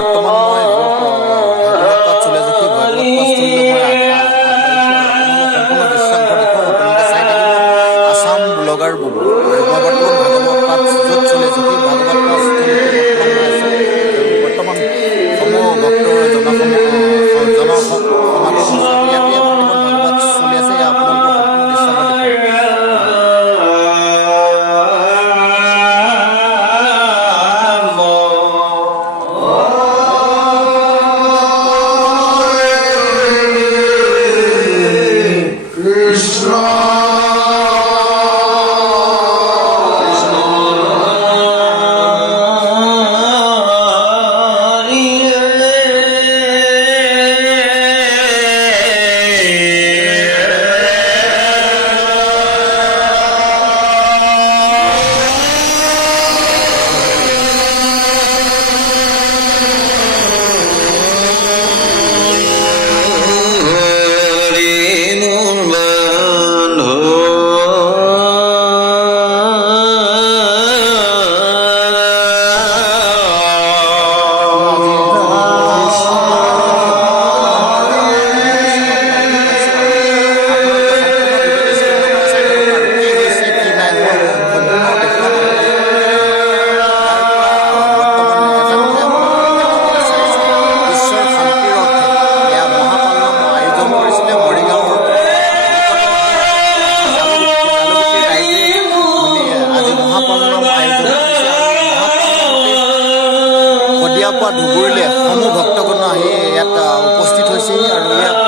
বৰ্তমান মই ভাগৱত পাঠ চলি আছে। সেই ভাগৱত পাঠ চলিলে মই সম্পূৰ্ণ দৃশ্যাংশ দেখুৱাম, আপোনালোকে চাই থাকিব। আছাম ব্লগাৰ বুবু, আৰু মই বৰ্তমান ভাগৱত পাঠ য'ত চলি আছে সেই ভাগৱত পাঠ স্থলীতে বৰ্তমান মই আছোঁ। আৰু বৰ্তমান সমূহ ভক্তৰ জনসমাগম হৈছে। ইয়াতে বৰ্তমান ভাগৱত চলি আছে। এয়া আপোনালোকৰ সম্পূৰ্ণ দৃশ্যাংশ দেখুৱাম। ধুবুৰীলৈ সমূহ ভক্তগণ আহি ইয়াত উপস্থিত হৈছে। আৰু ইয়াত